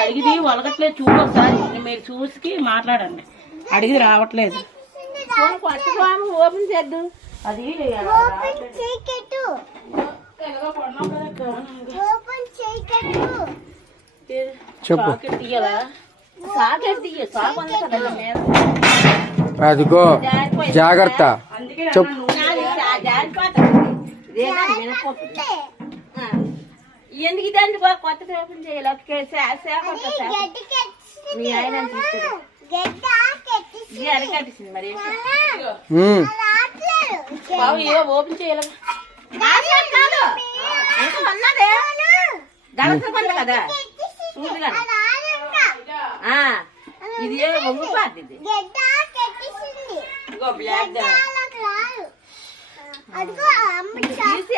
అడిగిది ఒలగట్లేదు చూడు ఒకసారి, మీరు చూసి మాట్లాడండి. అడిగిది రావట్లేదు. ఓపెన్ చేద్దు. అది చెప్పు. అదిగో జాగ్రత్త. చెప్పు. ఎందుకు ఇదండి కొత్త ఓపెన్ చేయాలి. మీ ఆయన కట్టించింది మరి బాబు ఏవో ఓపెన్ చేయాలి. ఇంకా ఉన్నదే గడపకుండా కదా చూడగా ఇది ఏదో బొమ్మ పార్టీ బ్లాక్ తీసి